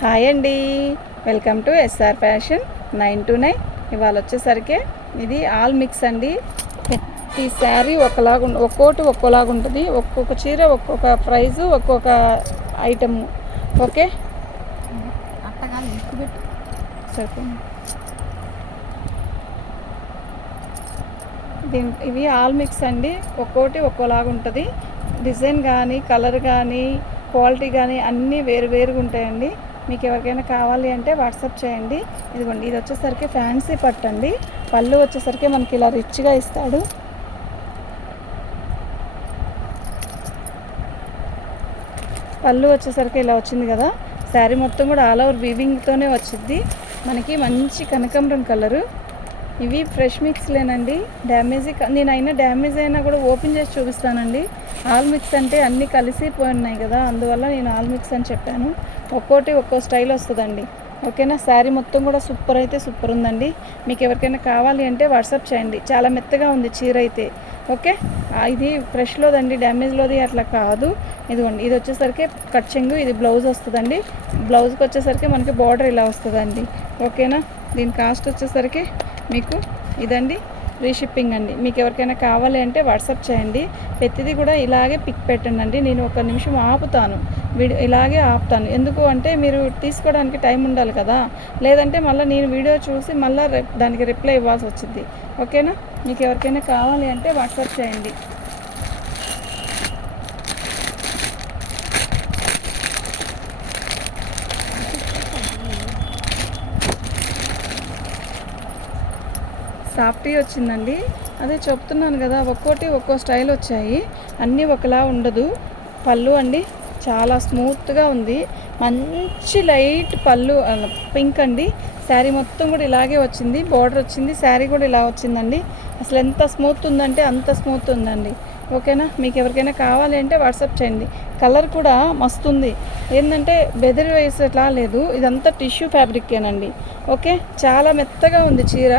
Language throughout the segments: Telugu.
హాయ్ అండి, వెల్కమ్ టు ఎస్ఆర్ ఫ్యాషన్ 929. ఇవాళ వచ్చేసరికి ఇది ఆల్ మిక్స్ అండి. ఈ శారీ ఒక్కోటి ఒక్కోలాగా ఉంటుంది. ఒక్కొక్క చీర ఒక్కొక్క ప్రైజు, ఒక్కొక్క ఐటమ్. ఓకే, ఇవి ఆల్ మిక్స్ అండి. ఒక్కోటి ఒక్కోలాగా ఉంటుంది. డిజైన్ కానీ, కలర్ కానీ, క్వాలిటీ కానీ అన్నీ వేరుగా ఉంటాయండి. మీకు ఎవరికైనా కావాలి అంటే వాట్సాప్ చేయండి. ఇదిగోండి, ఇది వచ్చేసరికి ఫ్యాన్సీ పట్టు అండి. పళ్ళు వచ్చేసరికి మనకి ఇలా రిచ్గా ఇస్తాడు. పళ్ళు వచ్చేసరికి ఇలా వచ్చింది కదా. శారీ మొత్తం కూడా ఆల్ ఓవర్ వీవింగ్తోనే వచ్చింది. మనకి మంచి కనకాంబరం కలరు. ఇవి ఫ్రెష్ మిక్స్లేనండి. డ్యామేజ్ అయినా కూడా ఓపెన్ చేసి చూపిస్తానండి. ఆల్ మిక్స్ అంటే అన్నీ కలిసిపోయి ఉన్నాయి కదా, అందువల్ల నేను ఆల్ మిక్స్ అని చెప్పాను. ఒక్కోటి ఒక్కో స్టైల్ వస్తుందండి. ఓకేనా, శారీ మొత్తం కూడా సూపర్ ఉందండి. మీకు ఎవరికైనా కావాలి అంటే వాట్సాప్ చేయండి. చాలా మెత్తగా ఉంది చీర అయితే. ఓకే, ఇది ఫ్రెష్లోదండి, డ్యామేజ్లోది అట్లా కాదు. ఇదిగోండి, ఇది వచ్చేసరికి కట్ చెంగు, ఇది బ్లౌజ్ వస్తుందండి. బ్లౌజ్కి వచ్చేసరికి మనకి బార్డర్ ఇలా వస్తుందండి. ఓకేనా, దీని కాస్ట్ వచ్చేసరికి మీకు ఇదండి, ఫ్రీ షిప్పింగ్ అండి. మీకు ఎవరికైనా కావాలి అంటే వాట్సాప్ చేయండి. ప్రతిదీ కూడా ఇలాగే పిక్ పెట్టండి అండి. నేను ఒక నిమిషం ఆపుతాను, ఇలాగే ఆపుతాను. ఎందుకు అంటే మీరు తీసుకోవడానికి టైం ఉండాలి కదా, లేదంటే మళ్ళీ నేను వీడియో చూసి మళ్ళీ దానికి రిప్లై ఇవ్వాల్సి వచ్చింది. ఓకేనా, మీకు ఎవరికైనా కావాలి అంటే వాట్సాప్ చేయండి. సాఫ్టీ వచ్చిందండి. అదే చెప్తున్నాను కదా, ఒక్కోటి ఒక్కో స్టైల్ వచ్చాయి, అన్నీ ఒకలా ఉండదు. పళ్ళు అండి చాలా స్మూత్గా ఉంది. మంచి లైట్ పళ్ళు, పింక్ అండి. శారీ మొత్తం కూడా ఇలాగే వచ్చింది. బార్డర్ వచ్చింది, శారీ కూడా ఇలా వచ్చిందండి. అసలు ఎంత స్మూత్ ఉందంటే అంత స్మూత్ ఉందండి. ఓకేనా, మీకు ఎవరికైనా కావాలి అంటే వాట్సాప్ చేయండి. కలర్ కూడా మస్తు ఉంది. ఏంటంటే బెదిరి వేసేట్లా లేదు, ఇదంతా టిష్యూ ఫ్యాబ్రికేనండి. ఓకే, చాలా మెత్తగా ఉంది చీర.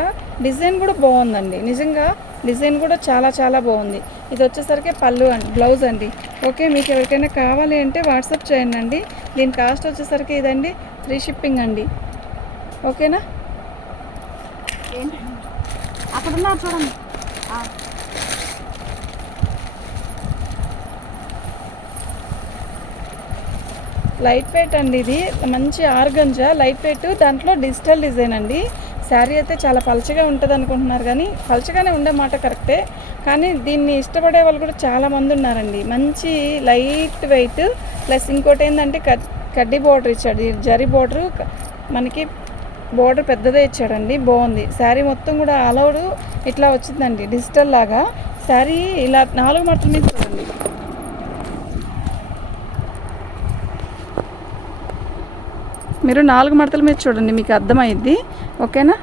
డిజైన్ కూడా బాగుందండి, నిజంగా డిజైన్ కూడా చాలా బాగుంది. ఇది వచ్చేసరికి పళ్ళు అండి, బ్లౌజ్ అండి. ఓకే, మీకు ఎవరికైనా కావాలి అంటే వాట్సాప్ చేయండి అండి. దీని కాస్ట్ వచ్చేసరికి ఇదండి, ఫ్రీ షిప్పింగ్ అండి. ఓకేనా, అక్కడ ఉన్నారు చూడండి. లైట్ వెయిట్ అండి. ఇది మంచి ఆర్గంజా లైట్ వెయిట్, దాంట్లో డిజిటల్ డిజైన్ అండి. శారీ అయితే చాలా పలచగా ఉంటుంది అనుకుంటున్నారు, కానీ పలచగానే ఉండే మాట కరెక్టే, కానీ దీన్ని ఇష్టపడే వాళ్ళు కూడా చాలామంది ఉన్నారండి. మంచి లైట్ వెయిట్ ప్లస్ ఇంకోటి ఏంటంటే కడ్డీ బార్డర్ ఇచ్చాడు. జరీ బార్డరు మనకి బార్డర్ పెద్దదే ఇచ్చాడండి, బాగుంది. శారీ మొత్తం కూడా ఆల్ ఓవర్ ఇట్లా వచ్చిందండి, డిజిటల్ లాగా. శారీ ఇలా 4 మడతల మీద చూడండి. మీరు 4 మడతల మీద చూడండి, మీకు అర్థమైద్ది. ఓకేనా,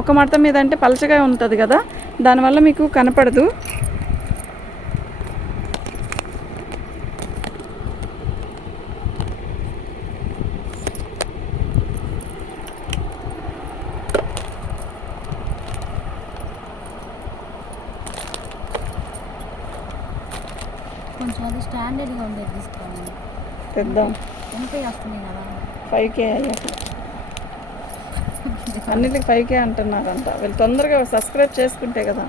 ఒక మడత మీద అంటే పలచగా ఉంటుంది కదా, దానివల్ల మీకు కనపడదు. కొంచెం అది స్టాండర్డ్గా ఉండేది తీసుకోండి, తెద్దాం. ఎంత వస్తుంది కదా, 5K అయ్యాక అన్నిటికి 5K అంటున్నారంట. వీళ్ళు తొందరగా సబ్స్క్రైబ్ చేసుకుంటే కదా.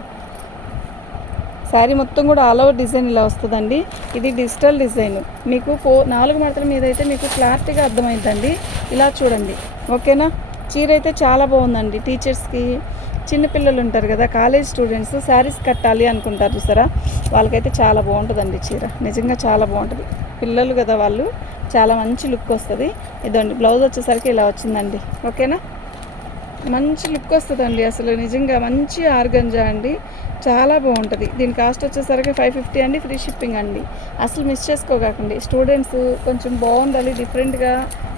శారీ మొత్తం కూడా ఆల్ ఓవర్ డిజైన్ ఇలా వస్తుందండి. ఇది డిజిటల్ డిజైన్. మీకు 4 మడతల మీద అయితే మీకు క్లారిటీగా అర్థమైందండి. ఇలా చూడండి. ఓకేనా, చీర అయితే చాలా బాగుందండి. టీచర్స్కి, చిన్నపిల్లలు ఉంటారు కదా, కాలేజ్ స్టూడెంట్స్ శారీస్ కట్టాలి అనుకుంటారు చూసారా, వాళ్ళకైతే చాలా బాగుంటుందండి చీర. నిజంగా చాలా బాగుంటుంది. పిల్లలు కదా వాళ్ళు, చాలా మంచి లుక్ వస్తుంది. ఇదండి, బ్లౌజ్ వచ్చేసరికి ఇలా వచ్చిందండి. ఓకేనా, మంచి లుక్ వస్తుందండి. అసలు నిజంగా మంచి ఆర్గంజా అండి, చాలా బాగుంటుంది. దీని కాస్ట్ వచ్చేసరికి 550 అండి, ఫ్రీ షిప్పింగ్ అండి. అసలు మిస్ చేసుకోకండి. స్టూడెంట్స్ కొంచెం బాగుండాలి, డిఫరెంట్గా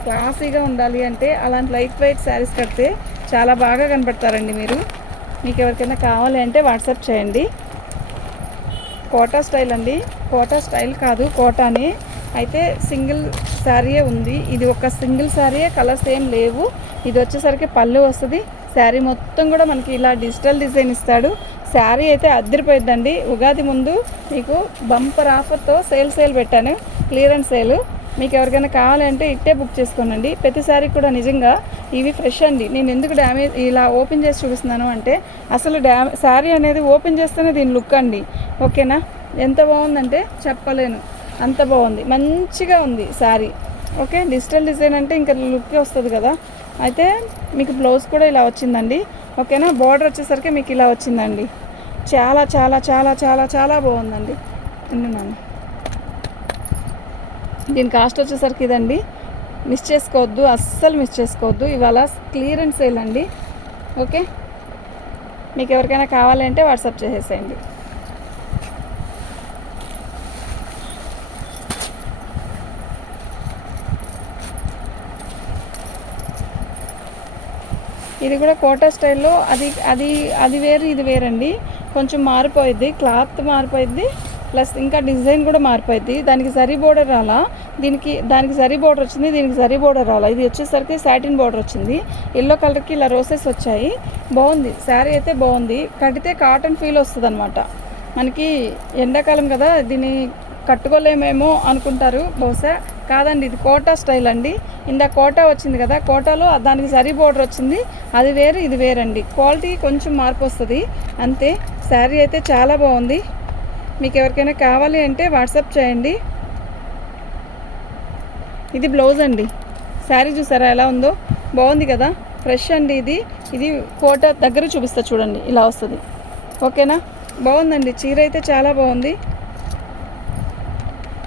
క్లాసీగా ఉండాలి అంటే అలాంటి లైట్ వెయిట్ శారీస్ కడితే చాలా బాగా కనపడతారండి మీరు. మీకు ఎవరికైనా కావాలి అంటే వాట్సాప్ చేయండి. కోటా స్టైల్ అండి, కోటా స్టైల్ కాదు, కోటానే అయితే సింగిల్ శారీయే ఉంది. ఇది ఒక సింగిల్ శారీయే, కలర్స్ ఏం లేవు. ఇది వచ్చేసరికి పళ్ళు వస్తుంది. శారీ మొత్తం కూడా మనకి ఇలా డిజిటల్ డిజైన్ ఇస్తాడు. శారీ అయితే అద్దరిపోయిద్దండి. ఉగాది ముందు మీకు బంపర్ ఆఫర్తో సేల్ పెట్టాను, క్లియరెన్స్ సేల్. మీకు ఎవరికైనా కావాలంటే ఇట్టే బుక్ చేసుకోనండి. ప్రతి శారీ కూడా నిజంగా ఇవి ఫ్రెష్ అండి. నేను ఎందుకు డ్యామేజ్ ఇలా ఓపెన్ చేసి చూపిస్తున్నాను అంటే అసలు శారీ అనేది ఓపెన్ చేస్తేనే దీని లుక్ అండి. ఓకేనా, ఎంత బాగుందంటే చెప్పలేను, అంత బాగుంది, మంచిగా ఉంది శారీ. ఓకే, డిజిటల్ డిజైన్ అంటే ఇంకా లుక్కే వస్తుంది కదా. అయితే మీకు బ్లౌజ్ కూడా ఇలా వచ్చిందండి. ఓకేనా, బార్డర్ వచ్చేసరికి మీకు ఇలా వచ్చిందండి. చాలా చాలా చాలా చాలా చాలా బాగుందండి. ఉన్నాను. దీని కాస్ట్ వచ్చేసరికి ఇదండి. మిస్ చేసుకోవద్దు, అస్సలు మిస్ చేసుకోవద్దు. ఇవాళ క్లియరెన్స్ సేల్ అండి. ఓకే, మీకు ఎవరికైనా కావాలంటే వాట్సాప్ చేసేసేయండి. ఇది కూడా కోటా స్టైల్లో అది అది అది వేరు, ఇది వేరండి. కొంచెం మారిపోయిద్ది, క్లాత్ మారిపోయిద్ది, ప్లస్ ఇంకా డిజైన్ కూడా మారిపోయిద్ది. దానికి జరీ బోర్డర్ రాలా, దానికి జరీ బోర్డర్ వచ్చింది, దీనికి జరీ బోర్డర్ రాలా. ఇది వచ్చేసరికి సాటిన్ బోర్డర్ వచ్చింది. ఎల్లో కలర్కి ఇలా రోసెస్ వచ్చాయి. బాగుంది శారీ అయితే, బాగుంది. కడితే కాటన్ ఫీల్ వస్తుంది అనమాట. మనకి ఎండాకాలం కదా, దీన్ని కట్టుకోలేమేమో అనుకుంటారు బహుశా. కాదండి, ఇది కోటా స్టైల్ అండి. ఇందా కోటా వచ్చింది కదా, కోటాలో దానికి జరీ బోర్డర్ వచ్చింది, అది వేరు ఇది వేరండి. క్వాలిటీ కొంచెం మార్పు వస్తుంది అంతే. శారీ అయితే చాలా బాగుంది. మీకు ఎవరికైనా కావాలి అంటే వాట్సాప్ చేయండి. ఇది బ్లౌజ్ అండి. శారీ చూసారా ఎలా ఉందో, బాగుంది కదా, ఫ్రెష్ అండి. ఇది కోట దగ్గర చూపిస్తా చూడండి, ఇలా వస్తుంది. ఓకేనా, బాగుందండి. చీర అయితే చాలా బాగుంది.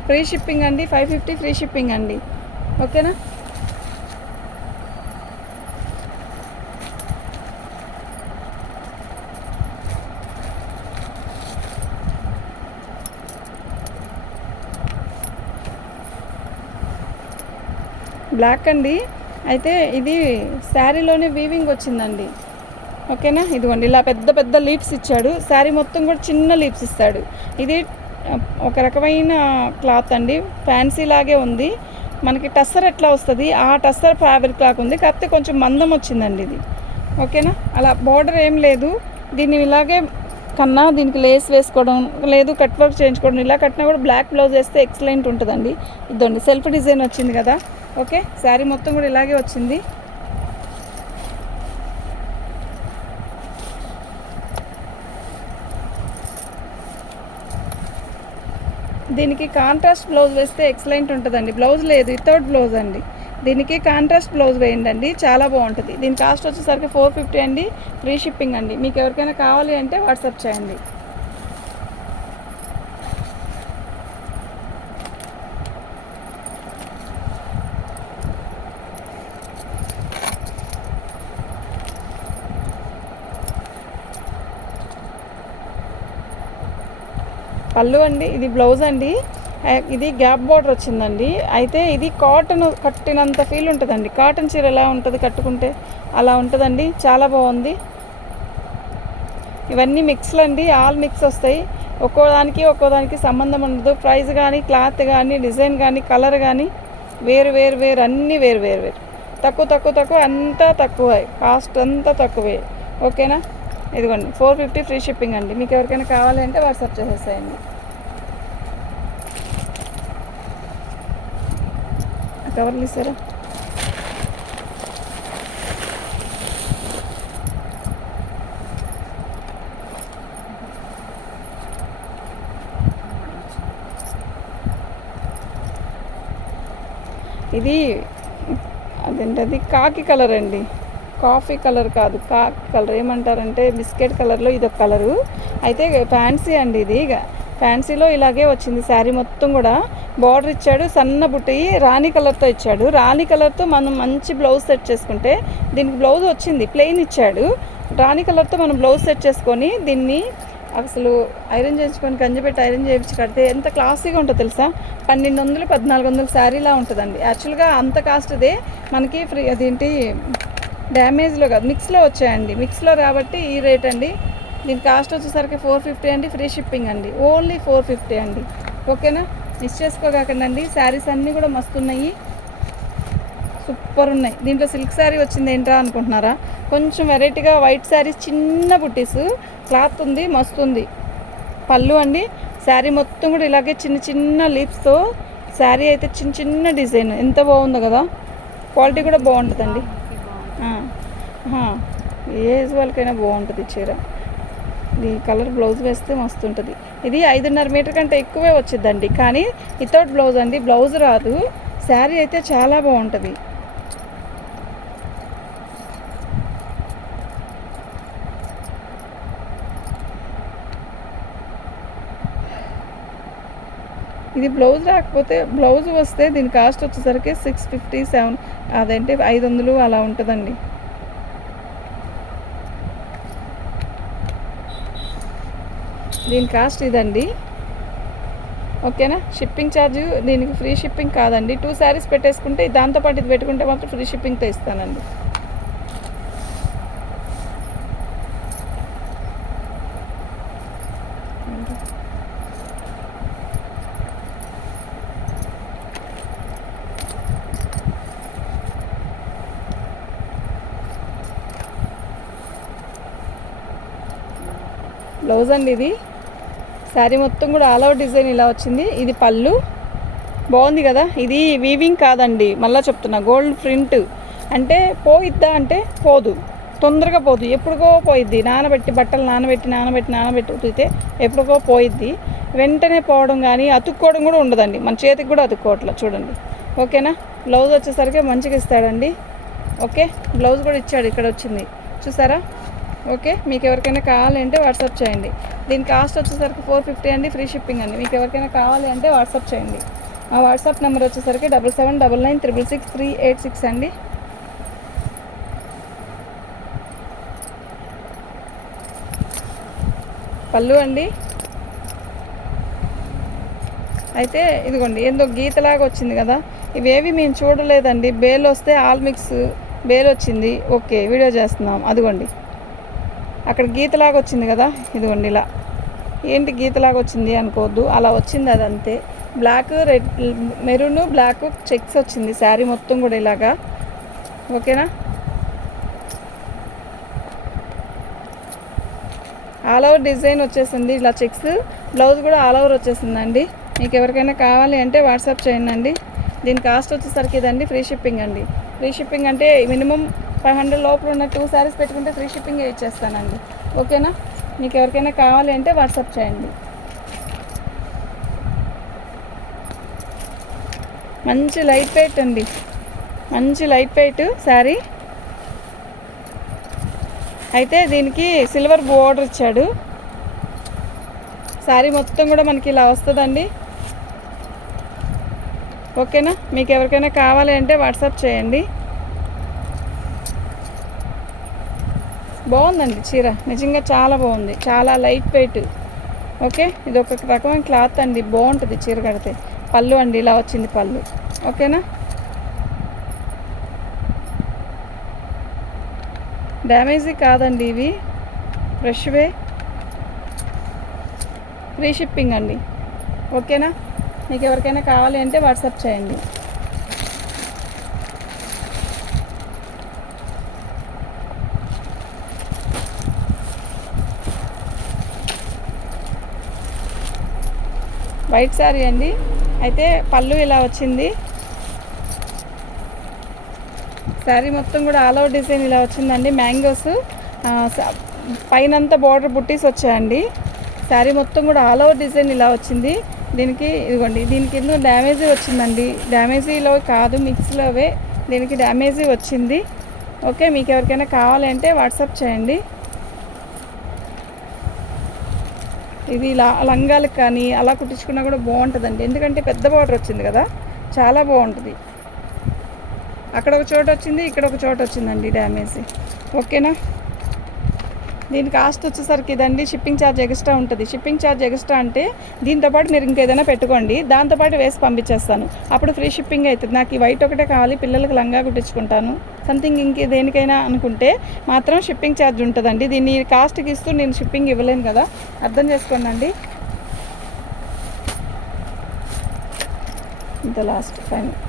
ఫ్రీ షిప్పింగ్ అండి, 550 ఫ్రీ షిప్పింగ్ అండి. ఓకేనా, బ్లాక్ అండి. అయితే ఇది శారీలోనే వీవింగ్ వచ్చిందండి. ఓకేనా, ఇదిగోండి ఇలా పెద్ద పెద్ద లీప్స్ ఇచ్చాడు. శారీ మొత్తం కూడా చిన్న లీప్స్ ఇస్తాడు. ఇది ఒక రకమైన క్లాత్ అండి, ఫ్యాన్సీ లాగే ఉంది. మనకి టస్సర్ ఎట్లా వస్తుంది, ఆ టస్సర్ ఫ్యాబ్రిక్ లాగా ఉంది, కాకపోతే కొంచెం మందం వచ్చిందండి ఇది. ఓకేనా, అలా బార్డర్ ఏం లేదు. దీన్ని ఇలాగే కన్నా దీనికి లేస్ వేసుకోవడం లేదు, కట్ వర్క్ చేయించుకోవడం, ఇలా కట్టినా కూడా బ్లాక్ బ్లౌజ్ వేస్తే ఎక్సలెంట్ ఉంటుందండి. ఇదండి సెల్ఫ్ డిజైన్ వచ్చింది కదా. ఓకే, శారీ మొత్తం కూడా ఇలాగే వచ్చింది. దీనికి కాంట్రాస్ట్ బ్లౌజ్ వేస్తే ఎక్సలెంట్ ఉంటుందండి. బ్లౌజ్ లేదు, వితౌట్ బ్లౌజ్ అండి. దీనికి కాంట్రాస్ట్ బ్లౌజ్ వేయండి, చాలా బాగుంటుంది. దీని కాస్ట్ వచ్చేసరికి 450 అండి, ఫ్రీ షిప్పింగ్ అండి. మీకు ఎవరికైనా కావాలి అంటే వాట్సాప్ చేయండి. పళ్ళు అండి, ఇది బ్లౌజ్ అండి. ఇది గ్యాప్ బార్డర్ వచ్చిందండి. అయితే ఇది కాటన్ కట్టినంత ఫీల్ ఉంటుందండి. కాటన్ చీర ఎలా ఉంటుంది కట్టుకుంటే అలా ఉంటుందండి, చాలా బాగుంది. ఇవన్నీ మిక్స్లు అండి, ఆల్ మిక్స్ వస్తాయి. ఒక్కోదానికి సంబంధం ఉండదు. ప్రైస్ కానీ, క్లాత్ కానీ, డిజైన్ కానీ, కలర్ కానీ వేరు వేరు వేరు, అన్నీ వేరు వేరు వేరు. తక్కువ అంతా తక్కువ, కాస్ట్ అంతా తక్కువే. ఓకేనా, ఇదిగోండి 450 ఫ్రీ షిప్పింగ్ అండి. మీకు ఎవరికైనా కావాలి అంటే వాట్సాప్ చేసేసేయండి. కవర్లు ఇస్తారా? ఇది అదేంటది కాకి కలర్ అండి, కాఫీ కలర్ కాదు, కాకి కలర్. ఏమంటారంటే బిస్కెట్ కలర్లో ఇదొక కలరు. అయితే ఫ్యాన్సీ అండి, ఇది ఫ్యాన్సీలో ఇలాగే వచ్చింది. శారీ మొత్తం కూడా బార్డర్ ఇచ్చాడు, సన్న బుట్టి రాణి కలర్తో ఇచ్చాడు. రాణి కలర్తో మనం మంచి బ్లౌజ్ సెట్ చేసుకుంటే, దీనికి బ్లౌజ్ వచ్చింది ప్లెయిన్ ఇచ్చాడు. రాణి కలర్తో మనం బ్లౌజ్ సెట్ చేసుకొని దీన్ని అసలు ఐరన్ చేయించుకొని గంజిపెట్టి ఐరన్ చేయించి కడితే ఎంత క్లాసీగా ఉంటుందో తెలుసా. 1200 1400 శారీలా ఉంటుందండి. యాక్చువల్గా అంత కాస్ట్ ఇదే మనకి ఫ్రీ. అదేంటి డ్యామేజ్లో కాదు, మిక్స్లో వచ్చాయండి. మిక్స్లో కాబట్టి ఈ రేట్ అండి. దీని కాస్ట్ వచ్చేసరికి 450 అండి, ఫ్రీ షిప్పింగ్ అండి. ఓన్లీ 450 అండి. ఓకేనా, మిస్ చేసుకోకండి. శారీస్ అన్నీ కూడా మస్తు ఉన్నాయి, సూపర్ ఉన్నాయి. దీంట్లో సిల్క్ శారీ వచ్చింది ఏంట్రా అనుకుంటున్నారా? కొంచెం వెరైటీగా వైట్ శారీస్, చిన్న బుట్టీస్, క్లాత్ ఉంది, మస్తు ఉంది. పళ్ళు అండి, శారీ మొత్తం కూడా ఇలాగే చిన్న చిన్న లీప్స్తో శారీ అయితే చిన్న చిన్న డిజైన్ ఎంత బాగుందో కదా, క్వాలిటీ కూడా బాగుంటుందండి. ఏజ్ వాళ్ళకైనా బాగుంటుంది చీర. ఈ కలర్ బ్లౌజ్ వేస్తే మస్తు ఉంటుంది. ఇది 5.5 మీటర్ కంటే ఎక్కువే వచ్చిందండి, కానీ వితౌట్ బ్లౌజ్ అండి, బ్లౌజ్ రాదు. శారీ అయితే చాలా బాగుంటుంది. ఇది బ్లౌజ్ రాకపోతే, బ్లౌజ్ వస్తే దీని కాస్ట్ వచ్చేసరికి 650, 7, అదంటే 500 అలా ఉంటుందండి. దీని కాస్ట్ ఇదండి. ఓకేనా. షిప్పింగ్ ఛార్జ్ దీనికి ఫ్రీ షిప్పింగ్ కాదండి. 2 శారీస్ పెట్టేసుకుంటే దాంతోపాటు ఇది పెట్టుకుంటే మాత్రం ఫ్రీ షిప్పింగ్తో ఇస్తానండి. బ్లౌజ్ అండి ఇది. శారీ మొత్తం కూడా ఆల్ ఓవర్ డిజైన్ ఇలా వచ్చింది. ఇది పళ్ళు బాగుంది కదా. ఇది వీవింగ్ కాదండి, మళ్ళీ చెప్తున్నా, గోల్డ్ ప్రింట్. అంటే పోయిద్దా అంటే పోదు, తొందరగా పోదు, ఎప్పుడుకో పోయిద్ది. బట్టలు నానబెట్టి ఉతికితే ఎప్పుడుకో పోయిద్ది. వెంటనే పోవడం కానీ అతుక్కోవడం కూడా ఉండదండి. మన చేతికి కూడా అతుక్కోవట్లేదు చూడండి. ఓకేనా. బ్లౌజ్ వచ్చేసరికి మంచిగా ఇస్తాడండి. ఓకే, బ్లౌజ్ కూడా ఇచ్చాడు, ఇక్కడ వచ్చింది చూసారా. ఓకే, మీకు ఎవరికైనా కావాలి అంటే వాట్సాప్ చేయండి. దీని కాస్ట్ వచ్చేసరికి 450 అండి, ఫ్రీ షిప్పింగ్ అండి. మీకు ఎవరికైనా కావాలి అంటే వాట్సాప్ చేయండి. మా వాట్సాప్ నెంబర్ వచ్చేసరికి 7799966386 అండి. పళ్ళు అండి. అయితే ఇదిగోండి, ఏందో గీతలాగా వచ్చింది కదా, ఇవేవి మేము చూడలేదండి. బేల్ వస్తే ఆల్ మిక్స్ బేల్ వచ్చింది. ఓకే, వీడియో చేస్తున్నాం. అదిగోండి అక్కడ గీతలాగా వచ్చింది కదా, ఇదిగోండి ఇలా. ఏంటి గీతలాగా వచ్చింది అనుకోవద్దు, అలా వచ్చింది. అదంతే. Black, red, maroon, black checks వచ్చింది శారీ మొత్తం కూడా ఇలాగా. ఓకేనా. ఆల్ ఓవర్ డిజైన్ వచ్చేసింది ఇలా చెక్స్. బ్లౌజ్ కూడా ఆల్ ఓవర్ వచ్చేసిందండి. మీకు ఎవరికైనా కావాలి అంటే వాట్సాప్ చేయండి. దీని కాస్ట్ వచ్చేసరికి ఇదండి, ఫ్రీ షిప్పింగ్ అండి. ఫ్రీ షిప్పింగ్ అంటే మినిమం 500 లోపల ఉన్న 2 శారీస్ పెట్టుకుంటే ఫ్రీ షిప్పింగ్ ఇచ్చేస్తానండి. ఓకేనా. మీకు ఎవరికైనా కావాలి అంటే వాట్సాప్ చేయండి. మంచి లైట్ వెయిట్ అండి, మంచి లైట్ వెయిట్ శారీ. అయితే దీనికి సిల్వర్ బోర్డర్ ఇచ్చాడు. శారీ మొత్తం కూడా మనకి ఇలా వస్తుందండి. ఓకేనా. మీకు ఎవరికైనా కావాలి అంటే వాట్సాప్ చేయండి. బాగుందండి చీర, నిజంగా చాలా బాగుంది, చాలా లైట్ వెయిట్. ఓకే, ఇది ఒక రకమైన క్లాత్ అండి, బాగుంటుంది చీర కడితే. పళ్ళు అండి ఇలా వచ్చింది పళ్ళు. ఓకేనా. డ్యామేజీ కాదండి, ఇవి ఫ్రెష్వే, ఫ్రీ షిప్పింగ్ అండి. ఓకేనా. మీకు ఎవరికైనా కావాలి అంటే వాట్సాప్ చేయండి. వైట్ శారీ అండి. అయితే పళ్ళు ఇలా వచ్చింది. శారీ మొత్తం కూడా ఆల్ ఓవర్ డిజైన్ ఇలా వచ్చిందండి. మ్యాంగోస్ పైనంతా బార్డర్ బుట్టీస్ వచ్చాయండి. శారీ మొత్తం కూడా ఆల్ ఓవర్ డిజైన్ ఇలా వచ్చింది. దీనికి ఇదిగోండి, దీనికి ఎందుకు డ్యామేజీ వచ్చిందండి. డ్యామేజీలో కాదు, మిక్స్లోవే దీనికి డ్యామేజీ వచ్చింది. ఓకే, మీకు ఎవరికైనా కావాలి అంటే వాట్సాప్ చేయండి. ఇది లంగాలకు కానీ అలా కుట్టించుకున్నా కూడా బాగుంటుందండి. ఎందుకంటే పెద్ద బార్డర్ వచ్చింది కదా, చాలా బాగుంటుంది. అక్కడ ఒక చోట వచ్చింది, ఇక్కడ ఒక చోట వచ్చిందండి డ్యామేజ్. ఓకేనా. దీని కాస్ట్ వచ్చేసరికి ఇదండి. షిప్పింగ్ ఛార్జ్ ఎక్స్ట్రా ఉంటుంది. షిప్పింగ్ ఛార్జ్ ఎక్స్ట్రా అంటే దీంతోపాటు మీరు ఇంకేదైనా పెట్టుకోండి, దాంతోపాటు వేసి పంపించేస్తాను, అప్పుడు ఫ్రీ షిప్పింగ్ అవుతుంది. నాకు ఈ వైట్ ఒకటే కావాలి, పిల్లలకు లంగా కుట్టించుకుంటాను, సంథింగ్ ఇంకే దేనికైనా అనుకుంటే మాత్రం షిప్పింగ్ ఛార్జ్ ఉంటుందండి. దీన్ని కాస్ట్కి ఇస్తూ నేను షిప్పింగ్ ఇవ్వలేను కదా, అర్థం చేసుకోండి. ఇంత లాస్ట్ ఫైనల్.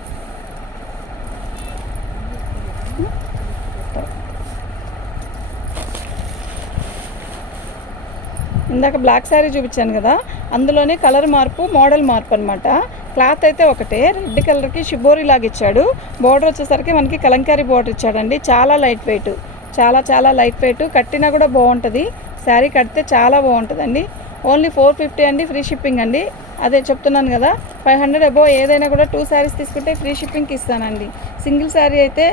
ఇందాక బ్లాక్ శారీ చూపించాను కదా, అందులోనే కలర్ మార్పు, మోడల్ మార్పు అనమాట. క్లాత్ అయితే ఒకటే, రెడ్ కలర్కి షిబోరి లాగా ఇచ్చాడు. బోర్డర్ వచ్చేసరికి మనకి కలంకారీ బోర్డర్ ఇచ్చాడండి. చాలా లైట్ వెయిట్, చాలా లైట్ వెయిట్. కట్టినా కూడా బాగుంటుంది, శారీ కడితే చాలా బాగుంటుందండి. ఓన్లీ 450 అండి, ఫ్రీ షిప్పింగ్ అండి. అదే చెప్తున్నాను కదా, 500 అబోవ్ ఏదైనా కూడా 2 శారీస్ తీసుకుంటే ఫ్రీ షిప్పింగ్కి ఇస్తానండి. సింగిల్ శారీ అయితే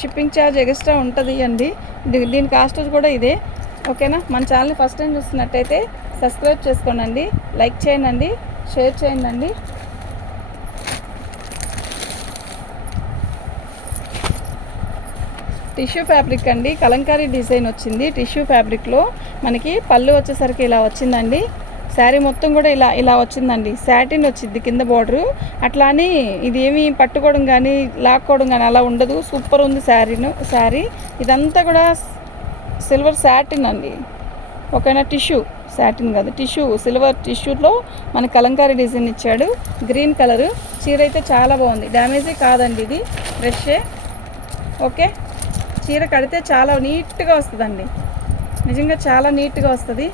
షిప్పింగ్ ఛార్జ్ ఎక్స్ట్రా ఉంటుంది అండి. దీని కాస్ట్ కూడా ఇదే. ఓకేనా? మన ఛానల్ని ఫస్ట్ టైం చూస్తున్నట్టయితే సబ్స్క్రైబ్ చేసుకోండి, లైక్ చేయండి, షేర్ చేయండి. టిష్యూ ఫ్యాబ్రిక్ అండి, కలంకారీ డిజైన్ వచ్చింది. టిష్యూ ఫ్యాబ్రిక్లో మనకి పళ్ళు వచ్చేసరికి ఇలా వచ్చిందండి. శారీ మొత్తం కూడా ఇలా వచ్చిందండి. శాటిన్ వచ్చింది కింద బోర్డరు. అట్లా అని ఇది ఏమి పట్టుకోవడం కానీ లాక్కోవడం కానీ అలా ఉండదు. సూపర్ ఉంది శారీ. ఇదంతా కూడా సిల్వర్ శాటిన్ అండి. ఓకేనా? టిష్యూ శాటిన్ కాదు, టిష్యూ, సిల్వర్ టిష్యూలో మన కలంకారీ డిజైన్ ఇచ్చాడు. Green colour. చీర అయితే చాలా బాగుంది, డ్యామేజీ కాదండి, ఇది ఫ్రెషే. ఓకే, చీర కడితే చాలా నీట్గా వస్తుందండి, నిజంగా చాలా నీట్గా వస్తుంది.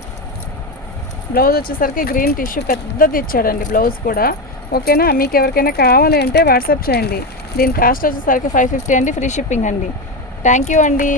బ్లౌజ్ వచ్చేసరికి గ్రీన్ టిష్యూ పెద్దది ఇచ్చాడండి బ్లౌజ్ కూడా. ఓకేనా? మీకు ఎవరికైనా కావాలి అంటే వాట్సాప్ చేయండి. దీని కాస్ట్ వచ్చేసరికి 550 అండి, ఫ్రీ షిప్పింగ్ అండి. థ్యాంక్ యూ అండి.